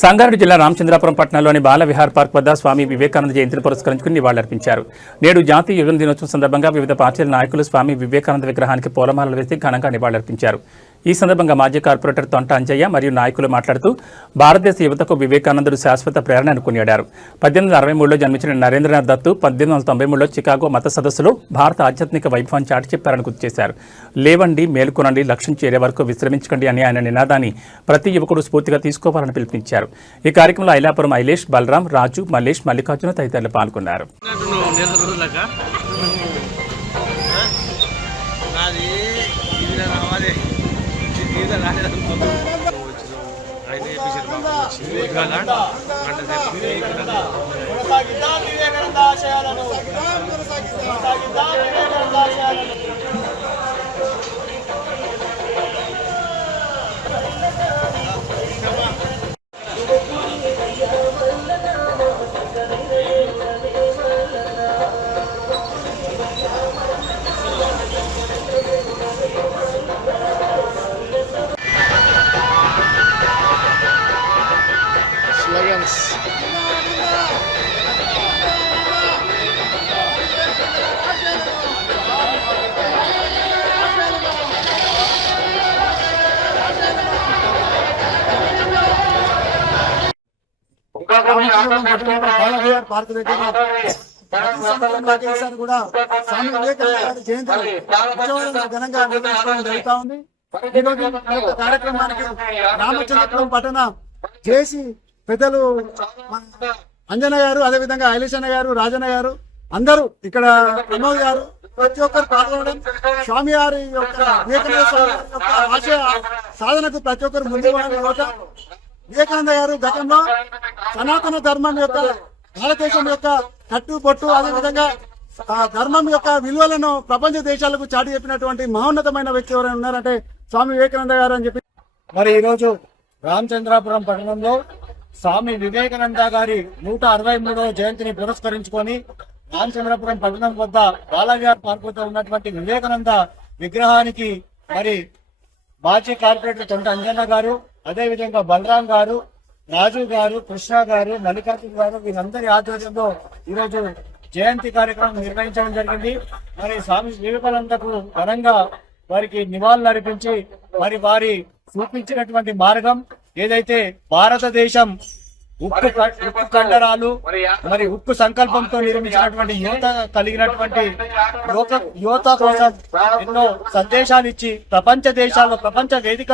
సంగారెడ్డి జిల్లా రామచంద్రాపురం పట్టణంలోని బాల విహార్ పార్క్ వద్ద స్వామి వివేకానంద జయంతిని పురస్కరించుకుని నివాళులర్పించారు. నేడు జాతీయ యువజన దినోత్సవం సందర్భంగా వివిధ పార్టీల నాయకులు స్వామి వివేకానంద విగ్రహానికి పూలమాలలు వేసి ఘనంగా నివాళులర్పించారు. ఈ సందర్భంగా మాజీ కార్పొరేటర్ తొంట అంజయ్య మరియు నాయకులు మాట్లాడుతూ భారతదేశ యువతకు వివేకానందుడు శాశ్వత ప్రేరణ అని కొనియాడారు. 1863లో జన్మించిన నరేంద్రనాథ్ దత్తు 1893లో చికాగో మత సదస్సులో భారత ఆధ్యాత్మిక వైభవాన్ని చాటి చెప్పారని గుర్తు చేశారు. లేవండి, మేలుకొనండి, లక్ష్యం చేరే వరకు విశ్రమించకండి అని ఆయన నినాదాన్ని ప్రతి యువకుడు స్ఫూర్తిగా తీసుకోవాలని పిలుపునిచ్చారు. ఈ కార్యక్రమంలో ఐలాపురం ఐలేష్, బలరాం, రాజు, మల్లేష్, మల్లికార్జున తదితరులు పాల్గొన్నారు. పార్క్ దగ్గర కూడా స్వామి వివేకానంద జయంతి ఘనంగా నిర్వహించడం జరుగుతా ఉంది. ఈ రోజు కార్యక్రమానికి రామచంద్రపురం పట్టణ జేసీ పెద్దలు అంజన గారు, అదేవిధంగా ఐలేషన్న గారు, రాజన్న గారు, అందరూ ఇక్కడ వినోద్ గారు ప్రతి ఒక్కరు పాల్గొనడం, స్వామి వారి యొక్క వివేకానంద స్వామి యొక్క ఆశయ సాధనకు ప్రతి ఒక్కరు ముందు వివేకానంద గారు గతంలో సనాతన ధర్మం యొక్క భారతదేశం యొక్క కట్టుబొట్టు, అదేవిధంగా ధర్మం యొక్క విలువలను ప్రపంచ దేశాలకు చాటి చెప్పినటువంటి మహోన్నతమైన వ్యక్తి ఎవరైనా ఉన్నారంటే స్వామి వివేకానంద గారు అని చెప్పి మరి ఈరోజు రామచంద్రాపురం పట్టణంలో స్వామి వివేకానంద గారి 163వ జయంతిని పురస్కరించుకొని రామచంద్రాపురం పట్టణం వద్ద బాలవిహార్ పార్క్ వద్ద ఉన్నటువంటి వివేకానంద విగ్రహానికి మరి మాజీ కార్పొరేటర్ తొంట అంజన్న గారు, అదేవిధంగా బలరాం గారు, రాజు గారు, కృష్ణ గారు, మల్లికార్జున గారు, వీరందరి ఆధ్వర్యంలో ఈరోజు జయంతి కార్యక్రమం నిర్వహించడం జరిగింది. మరి స్వామి వివేకానందకు ఘనంగా వారికి నివాళులు అర్పించి మరి వారి చూపించినటువంటి మార్గం ఏదైతే భారతదేశం ఉక్కు కండరాలు మరి ఉక్కు సంకల్పంతో నిర్మించినటువంటి యువత కలిగినటువంటి యువత కోసం ఎన్నో సందేశాలు ఇచ్చి ప్రపంచ దేశాల్లో ప్రపంచ వేదిక